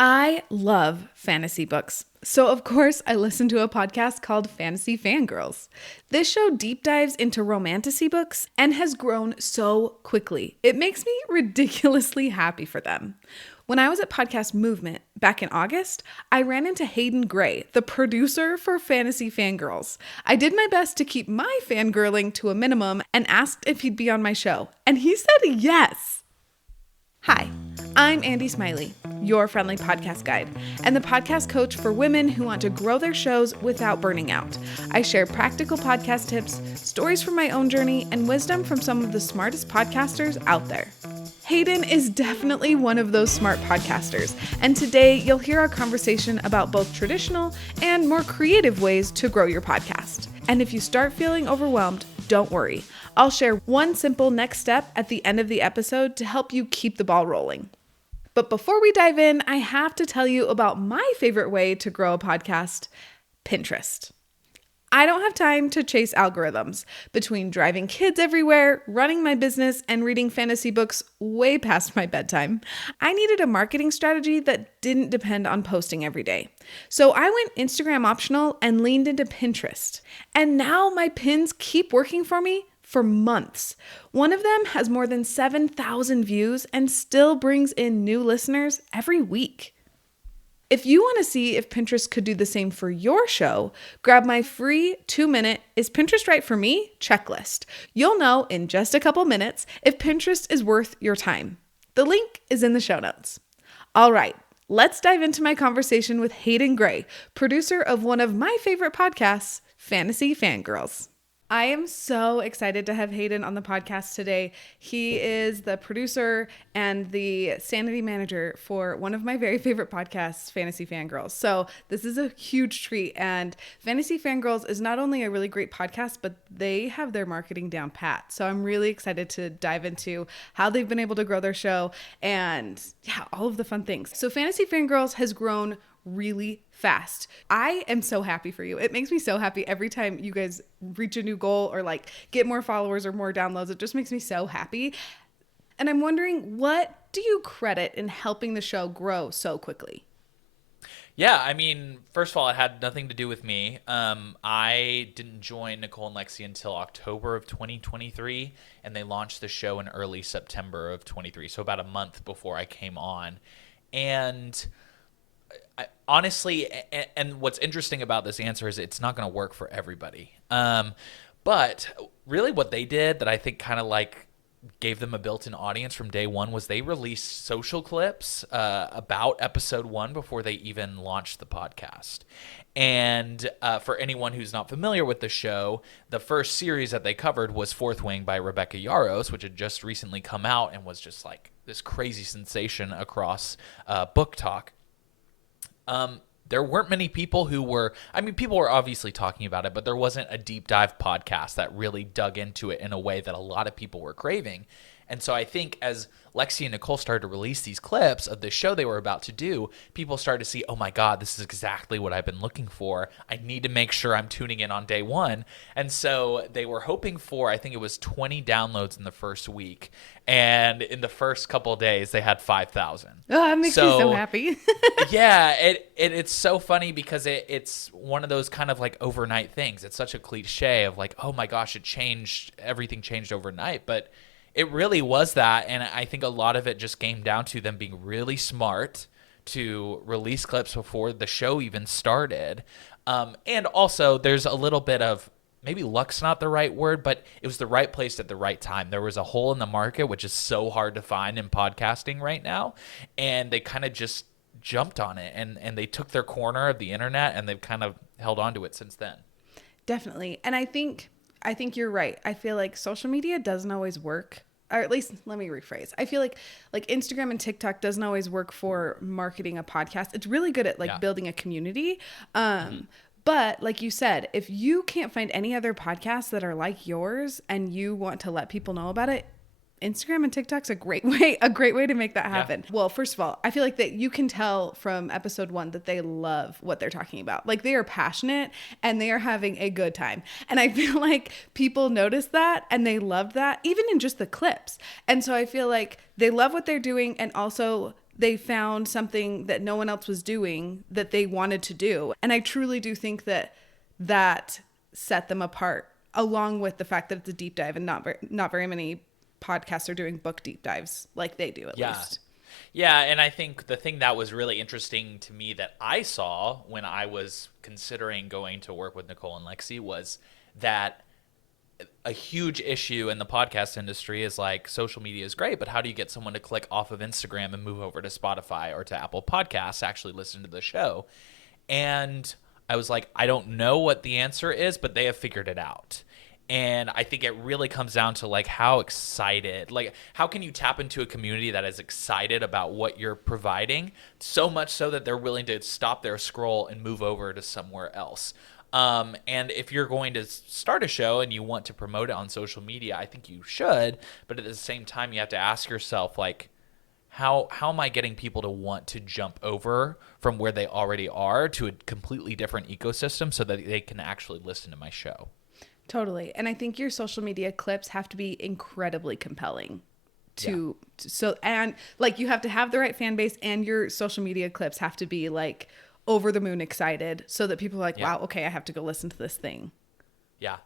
I love fantasy books. So, of course, I listen to a podcast called Fantasy Fangirls. This show deep dives into romantasy books and has grown so quickly. It makes me ridiculously happy for them. When I was at Podcast Movement back in August, I ran into Hayden Gray, the producer for Fantasy Fangirls. I did my best to keep my fangirling to a minimum and asked if he'd be on my show, and he said yes. Hi, I'm Andy Smiley, your friendly podcast guide, and the podcast coach for women who want to grow their shows without burning out. I share practical podcast tips, stories from my own journey, and wisdom from some of the smartest podcasters out there. Hayden is definitely one of those smart podcasters, and today you'll hear our conversation about both traditional and more creative ways to grow your podcast. And if you start feeling overwhelmed, don't worry. I'll share one simple next step at the end of the episode to help you keep the ball rolling. But before we dive in, I have to tell you about my favorite way to grow a podcast, Pinterest. I don't have time to chase algorithms. Between driving kids everywhere, running my business, and reading fantasy books way past my bedtime, I needed a marketing strategy that didn't depend on posting every day. So I went Instagram optional and leaned into Pinterest. And now my pins keep working for me for months. One of them has more than 7,000 views and still brings in new listeners every week. If you want to see if Pinterest could do the same for your show, grab my free 2-minute "Is Pinterest right for me?" checklist. You'll know in just a couple minutes if Pinterest is worth your time. The link is in the show notes. All right, let's dive into my conversation with Hayden Gray, producer of one of my favorite podcasts, Fantasy Fangirls. I am so excited to have Hayden on the podcast today. He is the producer and the sanity manager for one of my very favorite podcasts, Fantasy Fangirls. So this is a huge treat. And Fantasy Fangirls is not only a really great podcast, but they have their marketing down pat. So I'm really excited to dive into how they've been able to grow their show and all of the fun things. So Fantasy Fangirls has grown really fast. I am so happy for you. It makes me so happy every time you guys reach a new goal or like get more followers or more downloads. It just makes me so happy. And I'm wondering, what do you credit in helping the show grow so quickly? Yeah, I mean, first of all, it had nothing to do with me. I didn't join Nicole and Lexi until October of 2023, and they launched the show in early September of 23, so about a month before I came on. And honestly, and what's interesting about this answer is it's not going to work for everybody. But really what they did that I think kind of like gave them a built-in audience from day one was they released social clips about episode 1 before they even launched the podcast. And for anyone who's not familiar with the show, the first series that they covered was Fourth Wing by Rebecca Yarros, which had just recently come out and was just like this crazy sensation across Book Talk. There weren't many people who were, people were obviously talking about it, but there wasn't a deep dive podcast that really dug into it in a way that a lot of people were craving. And so I think as Lexi and Nicole started to release these clips of the show they were about to do, people started to see, oh my God, this is exactly what I've been looking for. I need to make sure I'm tuning in on day one. And so they were hoping for, I think it was 20 downloads in the first week. And in the first couple of days, they had 5,000. Oh, that makes me so happy. Yeah, it's so funny because it's one of those kind of like overnight things. It's such a cliche of like, oh my gosh, everything changed overnight. But it really was that, and I think a lot of it just came down to them being really smart to release clips before the show even started. And also, there's a little bit of, maybe luck's not the right word, but it was the right place at the right time. There was a hole in the market, which is so hard to find in podcasting right now, and they kind of just jumped on it, and they took their corner of the internet, and they've kind of held on to it since then. Definitely. And I think you're right. I feel like social media doesn't always work. Or at least, let me rephrase. I feel like Instagram and TikTok doesn't always work for marketing a podcast. It's really good at building a community. But like you said, if you can't find any other podcasts that are like yours and you want to let people know about it, Instagram and TikTok's a great way to make that happen. Yeah. Well, first of all, I feel like that you can tell from episode 1 that they love what they're talking about. Like they are passionate and they are having a good time. And I feel like people noticed that and they loved that even in just the clips. And so I feel like they love what they're doing, and also they found something that no one else was doing that they wanted to do. And I truly do think that that set them apart, along with the fact that it's a deep dive and not very many podcasts are doing book deep dives like they do, at least. Yeah, and I think the thing that was really interesting to me that I saw when I was considering going to work with Nicole and Lexi was that a huge issue in the podcast industry is like social media is great, but how do you get someone to click off of Instagram and move over to Spotify or to Apple Podcasts to actually listen to the show? And I was like, I don't know what the answer is, but they have figured it out. And I think it really comes down to like how excited, like how can you tap into a community that is excited about what you're providing so much so that they're willing to stop their scroll and move over to somewhere else. And if you're going to start a show and you want to promote it on social media, I think you should. But at the same time, you have to ask yourself, like, how am I getting people to want to jump over from where they already are to a completely different ecosystem so that they can actually listen to my show? Totally. And I think your social media clips have to be incredibly compelling and like you have to have the right fan base, and your social media clips have to be like over the moon excited so that people are like, wow, okay, I have to go listen to this thing. Yeah,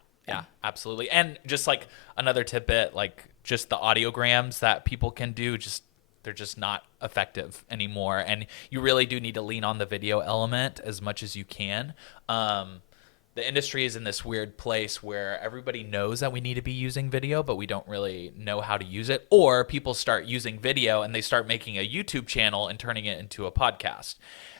absolutely. And just like another tidbit, like just the audiograms that people can do, they're just not effective anymore. And you really do need to lean on the video element as much as you can. The industry is in this weird place where everybody knows that we need to be using video, but we don't really know how to use it. Or people start using video and they start making a YouTube channel and turning it into a podcast.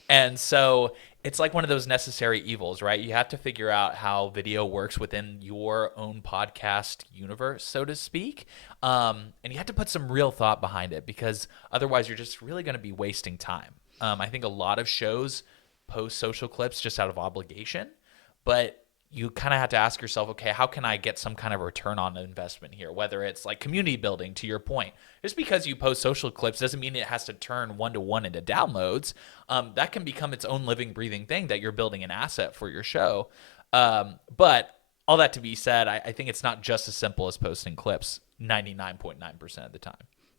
And so it's like one of those necessary evils, right? You have to figure out how video works within your own podcast universe, so to speak. And you have to put some real thought behind it, because otherwise you're just really going to be wasting time. I think a lot of shows post social clips just out of obligation, but you kind of have to ask yourself, okay, how can I get some kind of return on investment here? Whether it's like community building, to your point. Just because you post social clips doesn't mean it has to turn one-to-one into downloads. That can become its own living, breathing thing that you're building an asset for your show. But all that to be said, I think it's not just as simple as posting clips 99.9% of the time.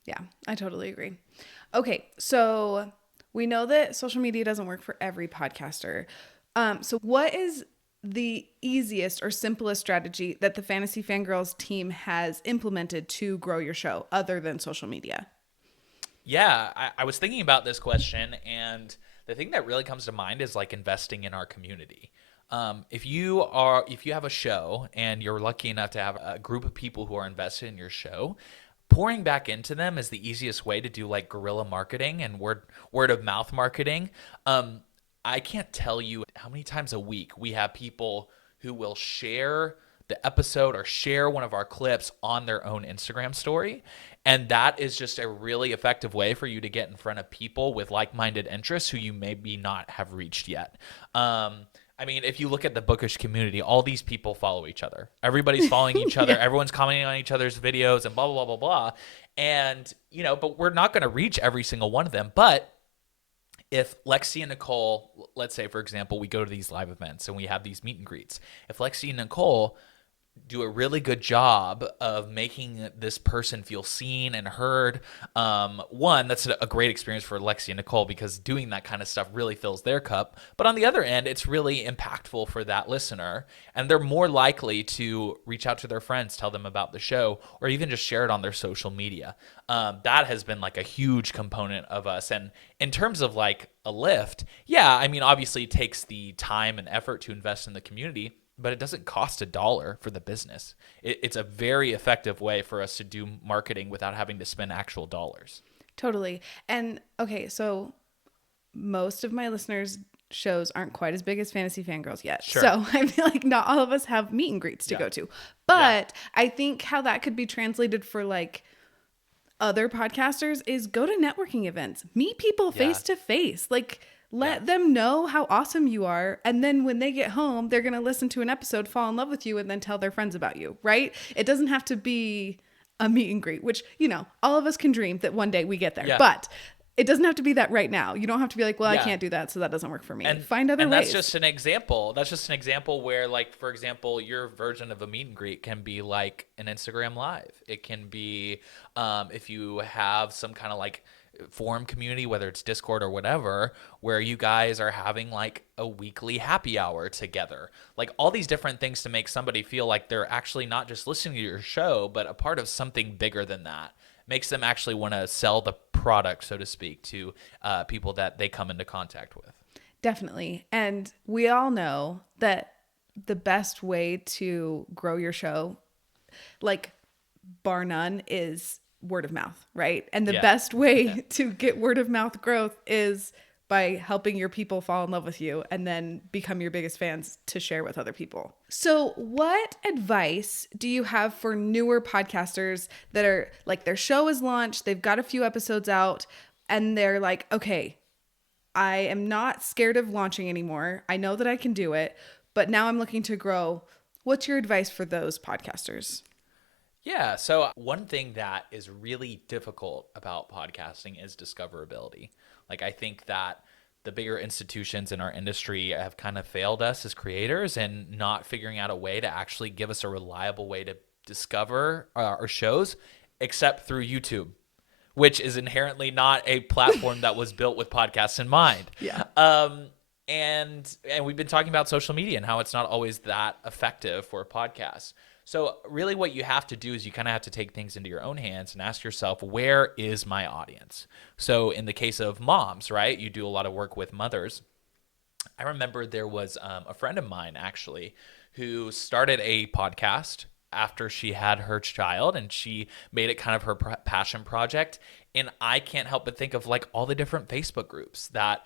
Yeah, I totally agree. Okay, so we know that social media doesn't work for every podcaster. So what is the easiest or simplest strategy that the Fantasy Fangirls team has implemented to grow your show other than social media? Yeah, I was thinking about this question, and the thing that really comes to mind is like investing in our community. If you have a show and you're lucky enough to have a group of people who are invested in your show, pouring back into them is the easiest way to do like guerrilla marketing and word of mouth marketing. I can't tell you how many times a week we have people who will share the episode or share one of our clips on their own Instagram story. And that is just a really effective way for you to get in front of people with like-minded interests who you maybe not have reached yet. I mean, if you look at the bookish community, all these people follow each other. Everybody's following each other. Everyone's commenting on each other's videos and blah, blah, blah, blah, blah. And, but we're not going to reach every single one of them. But if Lexi and Nicole, let's say, for example, we go to these live events and we have these meet and greets. If Lexi and Nicole do a really good job of making this person feel seen and heard, one, that's a great experience for Lexi and Nicole, because doing that kind of stuff really fills their cup. But on the other end, it's really impactful for that listener, and they're more likely to reach out to their friends, tell them about the show, or even just share it on their social media. That has been like a huge component of us. And in terms of like a lift, yeah, I mean, obviously it takes the time and effort to invest in the community, but it doesn't cost $1 for the business. It's a very effective way for us to do marketing without having to spend actual dollars. Totally. And okay, so most of my listeners' shows aren't quite as big as Fantasy Fangirls yet. Sure. So I feel like not all of us have meet and greets to go to. But I think how that could be translated for like other podcasters is go to networking events, meet people face to face. Like, let them know how awesome you are. And then when they get home, they're going to listen to an episode, fall in love with you, and then tell their friends about you, right? It doesn't have to be a meet and greet, which, all of us can dream that one day we get there. Yeah. But it doesn't have to be that right now. You don't have to be like, well, I can't do that, so that doesn't work for me. Find other ways. And that's just an example. That's just an example where, like, for example, your version of a meet and greet can be like an Instagram Live. It can be if you have some kind of like forum community, whether it's Discord or whatever, where you guys are having like a weekly happy hour together. Like all these different things to make somebody feel like they're actually not just listening to your show, but a part of something bigger than that. Makes them actually want to sell the product, so to speak, to people that they come into contact with. Definitely. And we all know that the best way to grow your show, like bar none, is word of mouth, right? And the best way to get word of mouth growth is by helping your people fall in love with you and then become your biggest fans to share with other people. So what advice do you have for newer podcasters that are like, their show is launched, they've got a few episodes out, and they're like, okay, I am not scared of launching anymore. I know that I can do it, but now I'm looking to grow. What's your advice for those podcasters? Yeah, so one thing that is really difficult about podcasting is discoverability. Like I think that the bigger institutions in our industry have kind of failed us as creators and not figuring out a way to actually give us a reliable way to discover our shows, except through YouTube, which is inherently not a platform that was built with podcasts in mind. Yeah. And we've been talking about social media and how it's not always that effective for podcasts. So really what you have to do is you kind of have to take things into your own hands and ask yourself, where is my audience? So in the case of moms, right, you do a lot of work with mothers. I remember there was a friend of mine actually who started a podcast after she had her child, and she made it kind of her passion project. And I can't help but think of like all the different Facebook groups that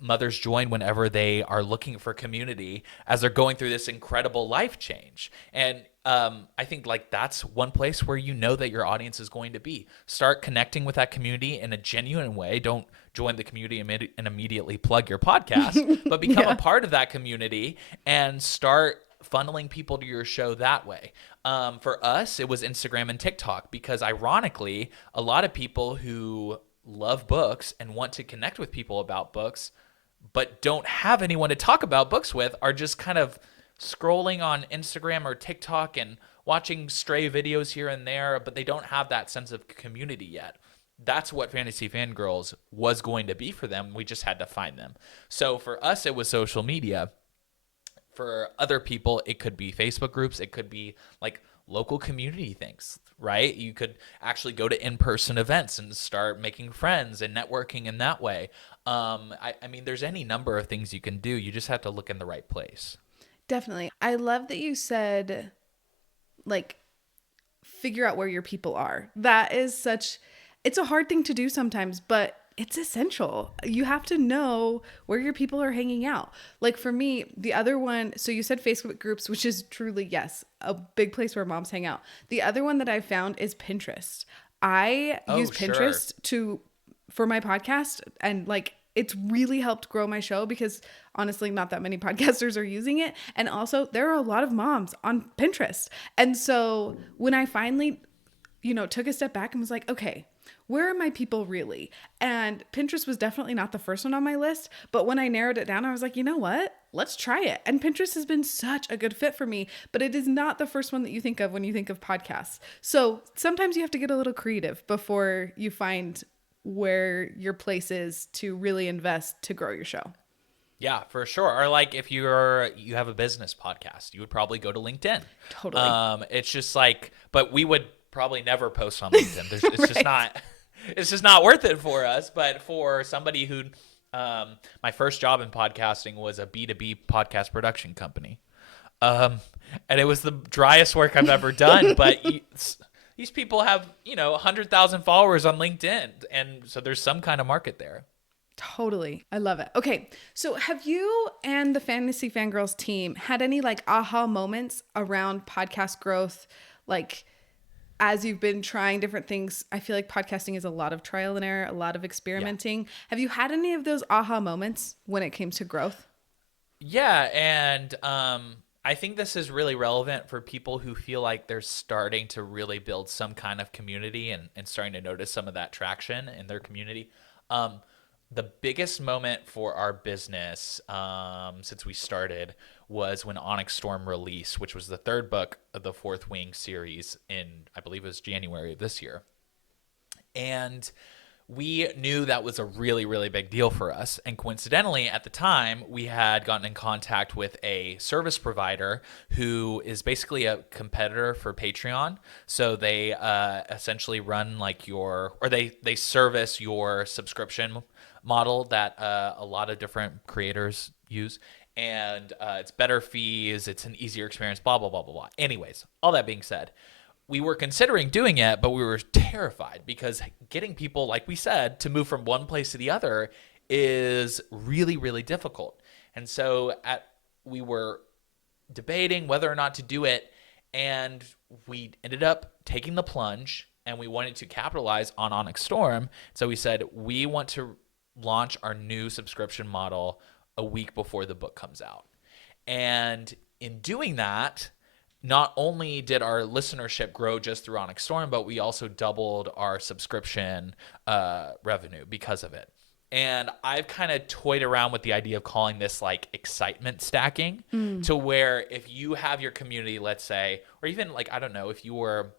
mothers join whenever they are looking for community as they're going through this incredible life change. And I think like that's one place where you know that your audience is going to be. Start connecting with that community in a genuine way. Don't join the community and immediately plug your podcast, but become a part of that community and start funneling people to your show that way. For us, it was Instagram and TikTok, because ironically, a lot of people who love books and want to connect with people about books, but don't have anyone to talk about books with, are just kind of scrolling on Instagram or TikTok and watching stray videos here and there, but they don't have that sense of community yet. That's what Fantasy Fangirls was going to be for them. We just had to find them. So for us, it was social media. For other people, it could be Facebook groups. It could be like local community things, right? You could actually go to in-person events and start making friends and networking in that way. I mean, there's any number of things you can do. You just have to look in the right place. Definitely. I love that you said, like, figure out where your people are. That is it's a hard thing to do sometimes, but it's essential. You have to know where your people are hanging out. Like for me, the other one, so you said Facebook groups, which is truly, yes, a big place where moms hang out. The other one that I found is Pinterest. I use Pinterest for my podcast, and like it's really helped grow my show because honestly, not that many podcasters are using it. And also there are a lot of moms on Pinterest. And so when I finally, took a step back and was like, okay, where are my people really? And Pinterest was definitely not the first one on my list. But when I narrowed it down, I was like, you know what? Let's try it. And Pinterest has been such a good fit for me, but it is not the first one that you think of when you think of podcasts. So sometimes you have to get a little creative before you find where your place is to really invest to grow your show. Yeah, for sure. Or like if you have a business podcast, you would probably go to LinkedIn. Totally. It's just like, but we would probably never post on LinkedIn. It's just not worth it for us. But for somebody who, my first job in podcasting was a B2B podcast production company. And it was the driest work I've ever done. But these people have, 100,000 followers on LinkedIn. And so there's some kind of market there. Totally. I love it. Okay. So have you and the Fantasy Fangirls team had any like aha moments around podcast growth? Like as you've been trying different things, I feel like podcasting is a lot of trial and error, a lot of experimenting. Yeah. Have you had any of those aha moments when it came to growth? Yeah. And I think this is really relevant for people who feel like they're starting to really build some kind of community and starting to notice some of that traction in their community. The biggest moment for our business since we started was when Onyx Storm released, which was the third book of the Fourth Wing series in, I believe it was January of this year. And we knew that was a really, really big deal for us. And coincidentally, at the time, we had gotten in contact with a service provider who is basically a competitor for Patreon. So they essentially run like they service your subscription model that a lot of different creators use. And it's better fees, it's an easier experience, blah, blah, blah, blah, blah. Anyways, all that being said, we were considering doing it, but we were terrified because getting people, like we said, to move from one place to the other is really, really difficult. And so we were debating whether or not to do it, and we ended up taking the plunge, and we wanted to capitalize on Onyx Storm. So we said, we want to launch our new subscription model a week before the book comes out. And in doing that, not only did our listenership grow just through Onyx Storm, but we also doubled our subscription revenue because of it. And I've kind of toyed around with the idea of calling this like excitement stacking, to where if you have your community, let's say, or even like, I don't know, if you were,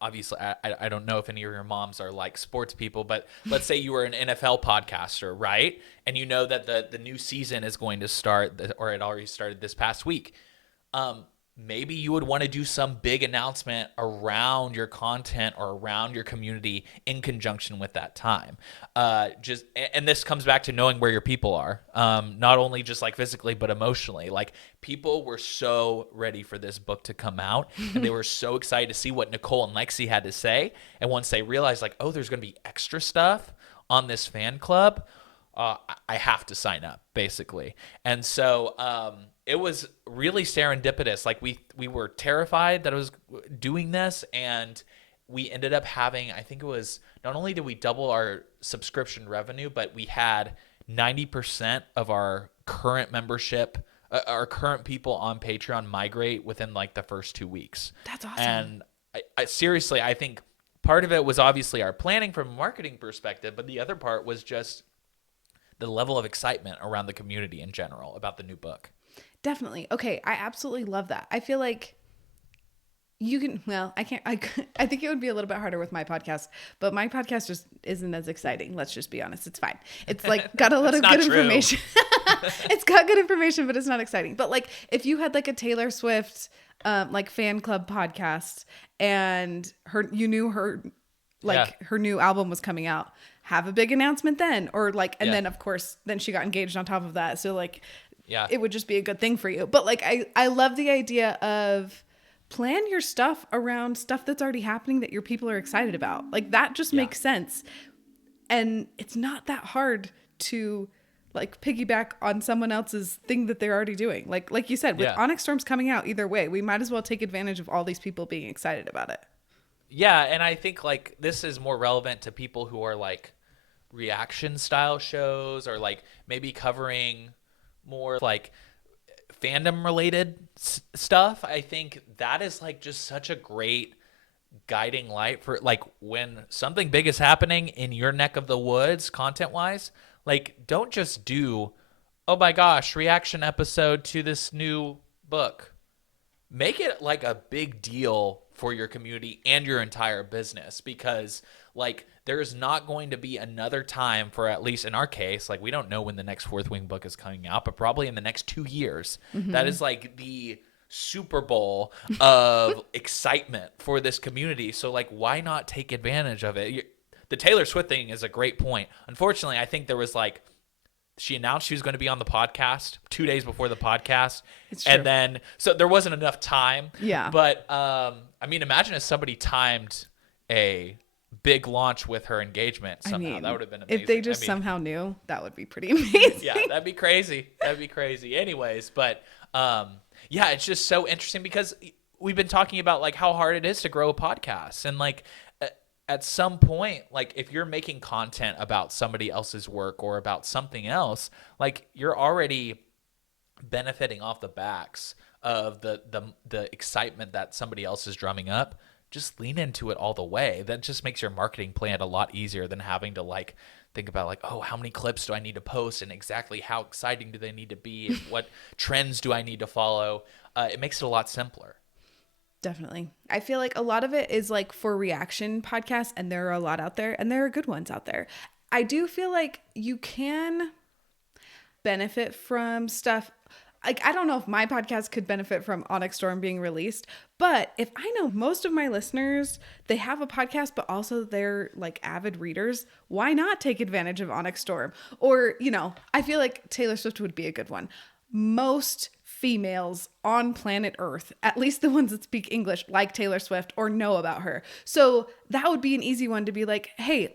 obviously, I don't know if any of your moms are like sports people, but let's say you were an NFL podcaster, right? And you know that the new season is going to start, or it already started this past week. Maybe you would want to do some big announcement around your content or around your community in conjunction with that time. And this comes back to knowing where your people are, not only just like physically, but emotionally. Like, people were so ready for this book to come out, and they were so excited to see what Nicole and Lexi had to say. And once they realized, like, oh, there's going to be extra stuff on this fan club, I have to sign up, basically. And so it was really serendipitous. Like, we were terrified that I was doing this, and we ended up having, I think it was, not only did we double our subscription revenue, but we had 90% of our current membership, our current people on Patreon migrate within like the first 2 weeks. That's awesome. And I seriously, I think part of it was obviously our planning from a marketing perspective, but the other part was just the level of excitement around the community in general about the new book. Definitely. Okay, I absolutely love that. I feel like you can, well, I think it would be a little bit harder with my podcast, but my podcast just isn't as exciting. Let's just be honest. It's fine. It's like got a lot of good information. It's got good information, but it's not exciting. But like, if you had like a Taylor Swift like fan club podcast, and you knew her, like her new album was coming out, have a big announcement then, or like, and then of course, then she got engaged on top of that. So like, it would just be a good thing for you. But like, I love the idea of plan your stuff around stuff that's already happening that your people are excited about. Like, that just makes sense. And it's not that hard to like piggyback on someone else's thing that they're already doing. Like you said, with Onyx Storm's coming out either way, we might as well take advantage of all these people being excited about it. Yeah, and I think like this is more relevant to people who are like reaction style shows, or like maybe covering more like fandom related stuff. I think that is like just such a great guiding light for like when something big is happening in your neck of the woods content wise. Like, don't just do, oh my gosh, reaction episode to this new book. Make it like a big deal for your community and your entire business, because like there's not going to be another time, for at least in our case, like we don't know when the next Fourth Wing book is coming out, but probably in the next 2 years. That is like the Super Bowl of excitement for this community. So like, why not take advantage of it? The Taylor Swift thing is a great point. Unfortunately, I think there was like, she announced she was going to be on the podcast 2 days before the podcast. And then, so there wasn't enough time. Yeah. But, I mean, imagine if somebody timed a big launch with her engagement somehow. I mean, that would have been amazing. If they just somehow knew, that would be pretty amazing. Yeah, that'd be crazy. That'd be crazy. Anyways, but, yeah, it's just so interesting because we've been talking about like how hard it is to grow a podcast, and like, at some point, like if you're making content about somebody else's work or about something else, like you're already benefiting off the backs of the excitement that somebody else is drumming up. Just lean into it all the way. That just makes your marketing plan a lot easier than having to like think about like, oh, how many clips do I need to post, and exactly how exciting do they need to be, and what trends do I need to follow? It makes it a lot simpler. Definitely. I feel like a lot of it is like for reaction podcasts, and there are a lot out there, and there are good ones out there. I do feel like you can benefit from stuff. Like, I don't know if my podcast could benefit from Onyx Storm being released, but if I know most of my listeners, they have a podcast, but also they're like avid readers, why not take advantage of Onyx Storm? Or, I feel like Taylor Swift would be a good one. Most females on planet Earth, at least the ones that speak English, like Taylor Swift or know about her. So that would be an easy one to be like, hey,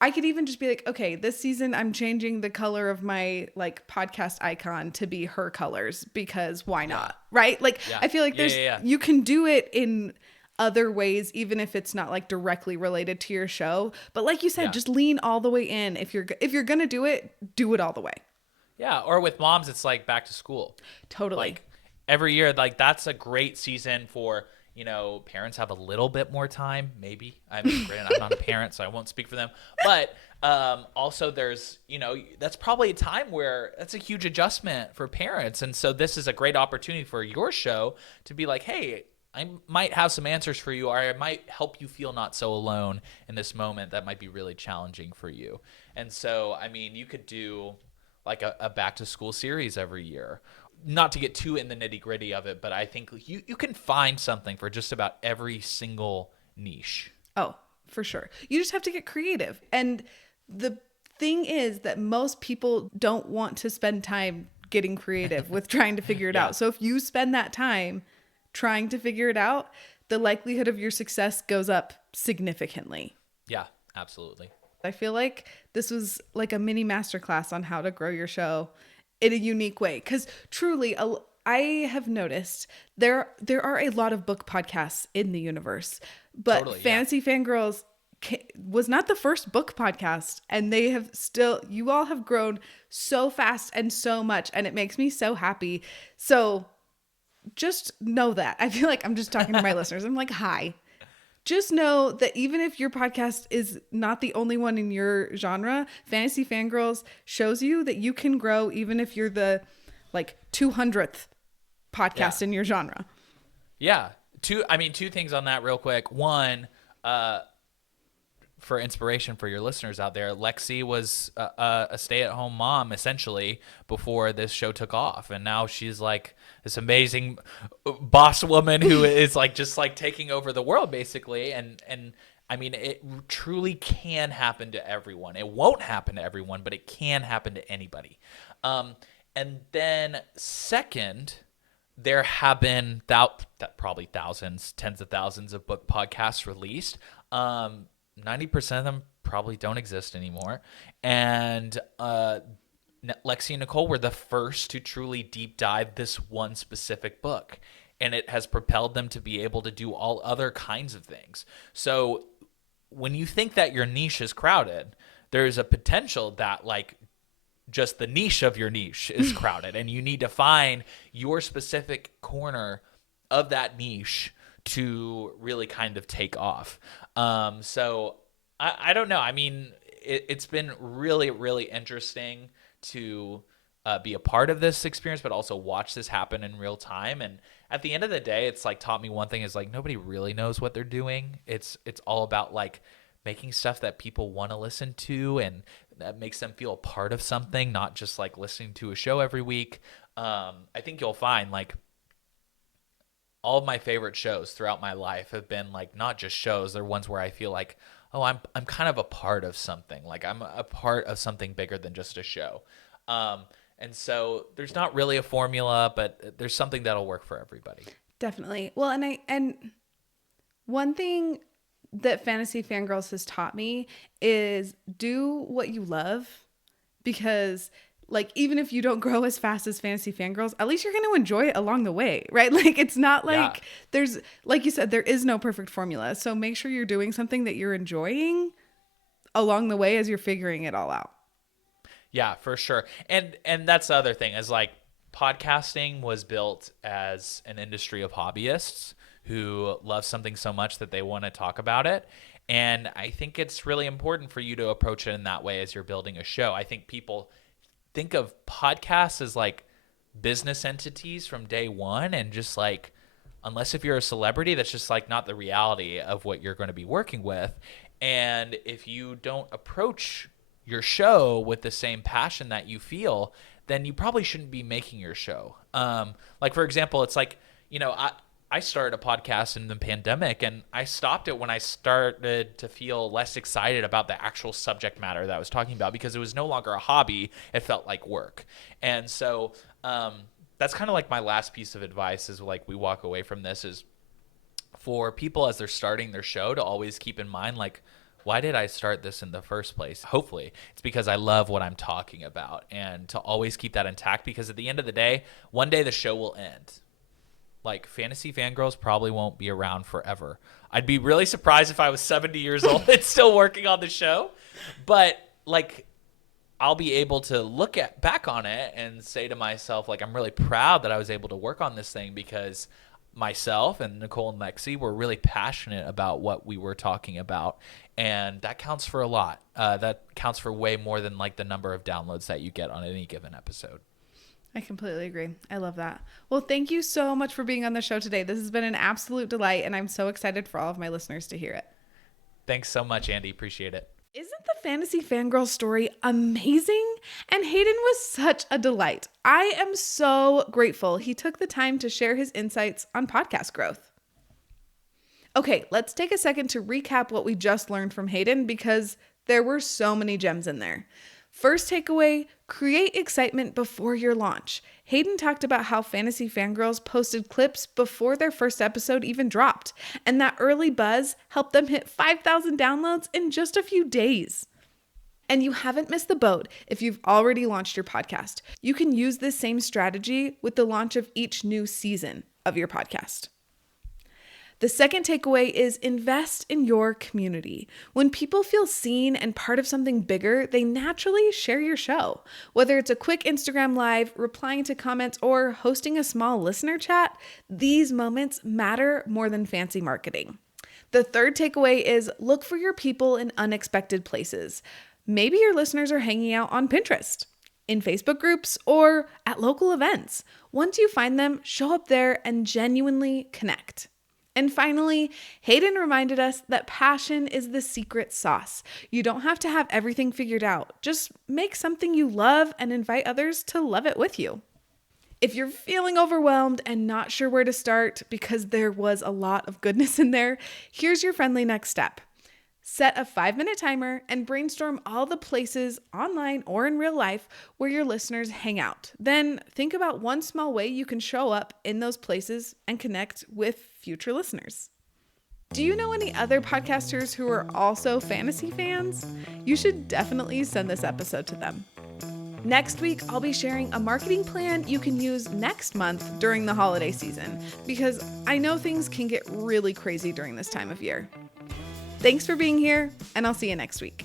I could even just be like, okay, this season I'm changing the color of my like podcast icon to be her colors because why not? Right? Like, I feel like you can do it in other ways, even if it's not like directly related to your show. But like you said, just lean all the way in. If you're going to do it all the way. Yeah. Or with moms, it's like back to school. Totally. Like every year, like that's a great season for, parents have a little bit more time, maybe. I mean, granted, I'm not a parent, so I won't speak for them. But also there's, that's probably a time where that's a huge adjustment for parents. And so this is a great opportunity for your show to be like, hey, I might have some answers for you, or I might help you feel not so alone in this moment that might be really challenging for you. And so, I mean, you could do like a back to school series every year. Not to get too in the nitty gritty of it, but I think you can find something for just about every single niche. Oh, for sure. You just have to get creative. And the thing is that most people don't want to spend time getting creative with trying to figure it out. So if you spend that time trying to figure it out, the likelihood of your success goes up significantly. Yeah, absolutely. I feel like this was like a mini masterclass on how to grow your show in a unique way. Because truly, I have noticed there are a lot of book podcasts in the universe, but totally, Fantasy Fangirls was not the first book podcast, and you all have grown so fast and so much, and it makes me so happy. So just know that. I feel like I'm just talking to my listeners. I'm like, hi. Just know that even if your podcast is not the only one in your genre, Fantasy Fangirls shows you that you can grow even if you're the like 200th podcast in your genre. Yeah. Two things on that real quick. One, for inspiration for your listeners out there, Lexi was a stay-at-home mom essentially before this show took off, and now she's like this amazing boss woman who is like just like taking over the world basically. And I mean, it truly can happen to everyone. It won't happen to everyone, but it can happen to anybody. And then second, there have been probably thousands, tens of thousands of book podcasts released. 90% of them probably don't exist anymore. And Lexi and Nicole were the first to truly deep dive this one specific book. And it has propelled them to be able to do all other kinds of things. So when you think that your niche is crowded, there's a potential that like just the niche of your niche is crowded. And you need to find your specific corner of that niche to really kind of take off. So I don't know. I mean, it's been really, really interesting to be a part of this experience, but also watch this happen in real time. And at the end of the day, it's like taught me one thing is like nobody really knows what they're doing. It's all about like making stuff that people want to listen to and that makes them feel a part of something, not just like listening to a show every week. I think you'll find like all of my favorite shows throughout my life have been like not just shows, they're ones where I feel like, oh, I'm kind of a part of something. Like I'm a part of something bigger than just a show. And so there's not really a formula, but there's something that'll work for everybody. Definitely. Well, and one thing that Fantasy Fangirls has taught me is do what you love, because like, even if you don't grow as fast as Fantasy Fangirls, at least you're going to enjoy it along the way, right? Like, it's not like there's, like you said, there is no perfect formula. So make sure you're doing something that you're enjoying along the way as you're figuring it all out. Yeah, for sure. And that's the other thing is like podcasting was built as an industry of hobbyists who love something so much that they want to talk about it. And I think it's really important for you to approach it in that way as you're building a show. I think people think of podcasts as like business entities from day one and just like unless if you're a celebrity, that's just like not the reality of what you're going to be working with. And if you don't approach your show with the same passion that you feel, then you probably shouldn't be making your show. Like, for example, it's like, I started a podcast in the pandemic, and I stopped it when I started to feel less excited about the actual subject matter that I was talking about, because it was no longer a hobby. It felt like work. And so that's kind of like my last piece of advice is like we walk away from this is for people as they're starting their show to always keep in mind, like, why did I start this in the first place? Hopefully it's because I love what I'm talking about, and to always keep that intact, because at the end of the day, one day the show will end. Like, Fantasy Fangirls probably won't be around forever. I'd be really surprised if I was 70 years old and still working on the show. But, like, I'll be able to look back on it and say to myself, like, I'm really proud that I was able to work on this thing, because myself and Nicole and Lexi were really passionate about what we were talking about. And that counts for a lot. That counts for way more than, like, the number of downloads that you get on any given episode. I completely agree. I love that. Well, thank you so much for being on the show today. This has been an absolute delight, and I'm so excited for all of my listeners to hear it. Thanks so much, Andy. Appreciate it. Isn't the Fantasy Fangirl story amazing? And Hayden was such a delight. I am so grateful he took the time to share his insights on podcast growth. Okay, let's take a second to recap what we just learned from Hayden, because there were so many gems in there. First takeaway, create excitement before your launch. Hayden talked about how Fantasy Fangirls posted clips before their first episode even dropped, and that early buzz helped them hit 5,000 downloads in just a few days. And you haven't missed the boat if you've already launched your podcast. You can use this same strategy with the launch of each new season of your podcast. The second takeaway is invest in your community. When people feel seen and part of something bigger, they naturally share your show. Whether it's a quick Instagram live, replying to comments, or hosting a small listener chat, these moments matter more than fancy marketing. The third takeaway is look for your people in unexpected places. Maybe your listeners are hanging out on Pinterest, in Facebook groups, or at local events. Once you find them, show up there and genuinely connect. And finally, Hayden reminded us that passion is the secret sauce. You don't have to have everything figured out. Just make something you love and invite others to love it with you. If you're feeling overwhelmed and not sure where to start because there was a lot of goodness in there, here's your friendly next step. Set a 5-minute timer and brainstorm all the places online or in real life where your listeners hang out. Then think about one small way you can show up in those places and connect with future listeners. Do you know any other podcasters who are also fantasy fans? You should definitely send this episode to them. Next week, I'll be sharing a marketing plan you can use next month during the holiday season, because I know things can get really crazy during this time of year. Thanks for being here, and I'll see you next week.